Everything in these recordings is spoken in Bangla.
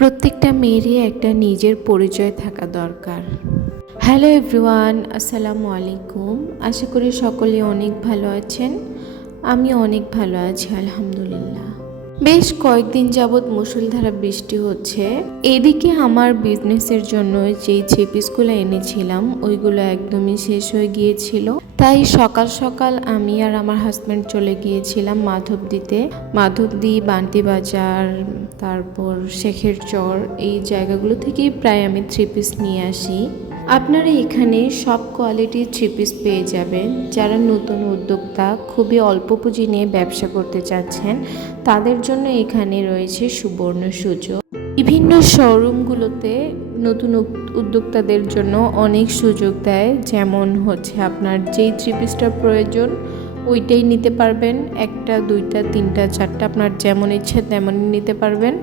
প্রত্যেকটা মেয়েরই একটা নিজের পরিচয় থাকা দরকার। হ্যালো এভরিওয়ান আসসালামু আলাইকুম। আশা করি সকলে অনেক ভালো আছেন। আমি অনেক ভালো আছি, আলহামদুলিল্লাহ। বেশ কয়েকদিন যাবৎ মুষলধারা বৃষ্টি হচ্ছে। এদিকে আমার বিজনেসের জন্য যেই থ্রি পিসগুলো এনেছিলাম, ওইগুলো একদমই শেষ হয়ে গিয়েছিল। তাই সকাল সকাল আমি আর আমার হাজব্যান্ড চলে গিয়েছিলাম মাধবদীতে। মাধবদী বান্তি বাজার তারপর শেখের চর, এই জায়গাগুলো থেকেই প্রায় আমি থ্রি পিস নিয়ে আসি। আপনারা এখানে সব কোয়ালিটির থ্রি পিস পেয়ে যাবেন। যারা নতুন উদ্যোক্তা, খুবই অল্প পুঁজি নিয়ে ব্যবসা করতে চাচ্ছেন, তাদের জন্য এখানে রয়েছে সুবর্ণ সুযোগ। বিভিন্ন শোরুমগুলোতে নতুন উদ্যোক্তাদের জন্য অনেক সুযোগ দেয়। যেমন হচ্ছে আপনার যেই থ্রি পিসটার প্রয়োজন, ওইটাই নিতে পারবেন। একটা, দুইটা, তিনটা, চারটা, আপনার যেমন ইচ্ছে তেমনই নিতে পারবেন।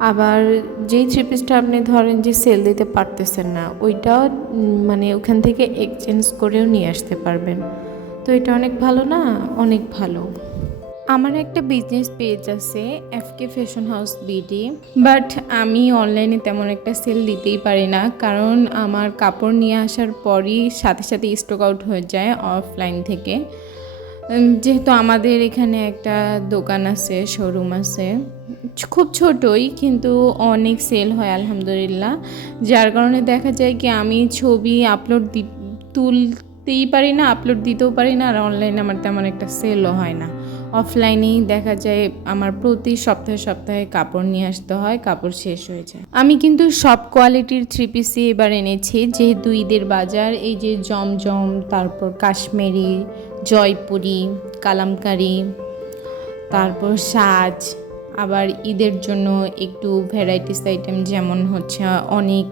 আবার যেই থ্রি পিসটা আপনি ধরেন যে সেল দিতে পারতেছেন না ওইটাও উম, মানে ওখান থেকে এক্সচেঞ্জ করেও নিয়ে আসতে পারবেন। তো এটা অনেক ভালো না? অনেক ভালো। আমার একটা বিজনেস পেজ আছে FK fashion house BD but আমি অনলাইনে তেমন একটা সেল দিতেই পারি না কারণ আমার কাপড় নিয়ে আসার পরই সাথে সাথে স্টক আউট হয়ে যায় অফলাইন থেকে। যেহেতু আমাদের এখানে একটা দোকান আছে শোরুম আছে, খুব ছোটই কিন্তু অনেক সেল হয়, আলহামদুলিল্লাহ। যার কারণে দেখা যায় কি আমি ছবি আপলোড দি, তুলতেই পারি না আপলোড দিতেও পারি না, আর অনলাইনে আমার তেমন একটা সেলও হয় না। অফলাইনেই দেখা যায় আমার প্রতি সপ্তাহে সপ্তাহে কাপড় নিয়ে আসতে হয়, কাপড় শেষ হয়ে যায়। আমি কিন্তু সব কোয়ালিটির থ্রি পিসই এবার এনেছি, যেহেতু ঈদের বাজার, এই যে জমজম, তারপর কাশ্মীরি জয়পুরি, কালামকারি, তারপর সাজ, আবার ঈদের জন্য একটু ভ্যারাইটিস আইটেম যেমন হচ্ছে অনেক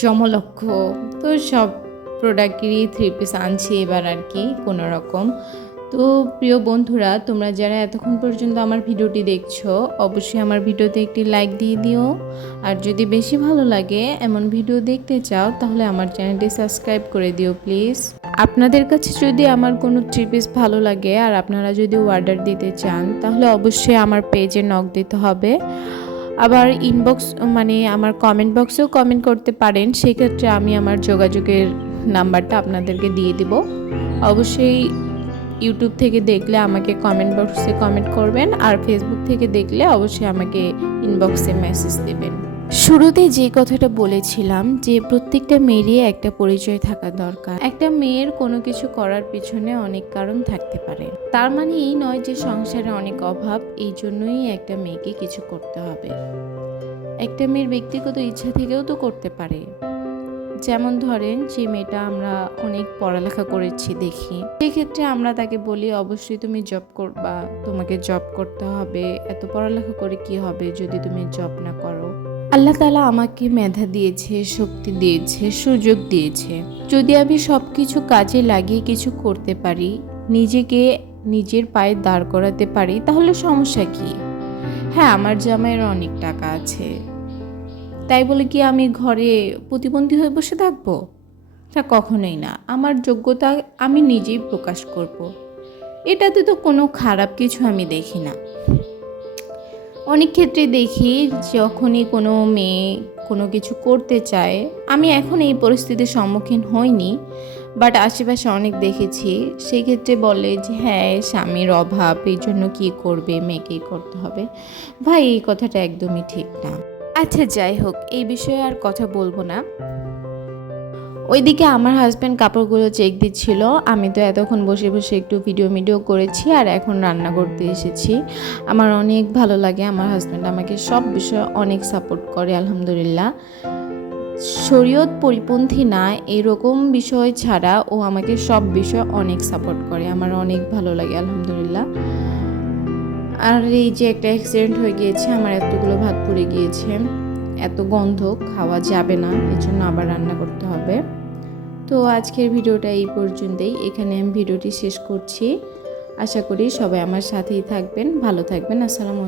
চমলক্ষ, তো সব প্রোডাক্টেরই থ্রি পিস আনছি এবার আর কি কোনো রকম। তো প্রিয় বন্ধুরা, তোমরা যারা এতক্ষণ পর্যন্ত আমার ভিডিওটি দেখছ, অবশ্যই আমার ভিডিওতে একটি লাইক দিয়ে দিও। আর যদি বেশি ভালো লাগে এমন ভিডিও দেখতে চাও, তাহলে আমার চ্যানেলটি সাবস্ক্রাইব করে দিও প্লিজ আপনাদের কাছে যদি আমার কোনো থ্রি পিস ভালো লাগে আর আপনারা যদি অর্ডার দিতে চান, তাহলে অবশ্যই আমার পেজে নক দিতে হবে। আবার ইনবক্স মানে আমার কমেন্ট বক্সেও কমেন্ট করতে পারেন। সেক্ষেত্রে আমি আমার যোগাযোগের নাম্বারটা আপনাদেরকে দিয়ে দিব। অবশ্যই ইউটিউব থেকে দেখলে আমাকে কমেন্ট বক্সে কমেন্ট করবেন। আর ফেসবুক থেকে দেখলে অবশ্যই আমাকে ইনবক্সে মেসেজ দেবেন। শুরুতে যে কথাটা বলেছিলাম যে প্রত্যেকটা মেয়েরই একটা পরিচয় থাকা দরকার। একটা মেয়ের কোনো কিছু করার পিছনে অনেক কারণ থাকতে পারে। তার মানে এই নয় যে সংসারে অনেক অভাব, এই জন্যই একটা মেয়েকে কিছু করতে হবে। একটা মেয়ের ব্যক্তিগত ইচ্ছা থেকেও তো করতে পারে। যেমন ধরেন, যে মেয়েটা আমরা অনেক পড়ালেখা করেছি দেখি, সেক্ষেত্রে আমরা তাকে বলি, অবশ্যই তুমি জব করবা, তোমাকে জব করতে হবে। এত পড়ালেখা করে কি হবে যদি তুমি জব না করো? আল্লাহ তালা আমাকে মেধা দিয়েছে, শক্তি দিয়েছে, সুযোগ দিয়েছে। যদি আমি সব কিছু কাজে লাগিয়ে কিছু করতে পারি, নিজেকে নিজের পায়ে দাঁড় করাতে পারি, তাহলে সমস্যা কি? হ্যাঁ আমার জামাইয়ের অনেক টাকা আছে। তাই বলে কি আমি ঘরে প্রতিবন্ধী হয়ে বসে থাকব? তা কখনোই না। আমার যোগ্যতা আমি নিজেই প্রকাশ করব। এটাতে তো কোনো খারাপ কিছু আমি দেখি না। অনেক ক্ষেত্রে দেখি যখনই কোনো মেয়ে কোনো কিছু করতে চায়, আমি এখন এই পরিস্থিতির সম্মুখীন হইনি বাট আশেপাশে অনেক দেখেছি, সেক্ষেত্রে বলে যে হ্যাঁ স্বামীর অভাব, এই জন্য কী করবে মেয়েকেই করতে হবে? ভাই, এই কথাটা একদমই ঠিক না। আচ্ছা যাই হোক, এই বিষয়ে আর কথা বলব না। ওইদিকে আমার হাজব্যান্ড কাপড়গুলো চেক দিচ্ছিল। আমি তো এতক্ষণ বসে বসে একটু ভিডিও ভিডিও করেছি আর এখন রান্না করতে এসেছি। আমার অনেক ভালো লাগে। আমার হাজব্যান্ড আমাকে সব বিষয়ে অনেক সাপোর্ট করে, আলহামদুলিল্লাহ। শরীয়ত পরিপন্থী না, এরকম বিষয় ছাড়া ও আমাকে সব বিষয়ে অনেক সাপোর্ট করে। আমার অনেক ভালো লাগে, আলহামদুলিল্লাহ। আর এই যে একটা অ্যাক্সিডেন্ট হয়ে গিয়েছে, আমার এতগুলো ভাত পুড়ে গিয়েছে। এত গন্ধ, খাওয়া যাবে না এর জন্য আবার রান্না করতে হবে। তো আজকের ভিডিওটা এই পর্যন্তই। এখানে আমি ভিডিওটি শেষ করছি। আশা করি সবাই আমার সাথেই থাকবেন, ভালো থাকবেন। আসসালামু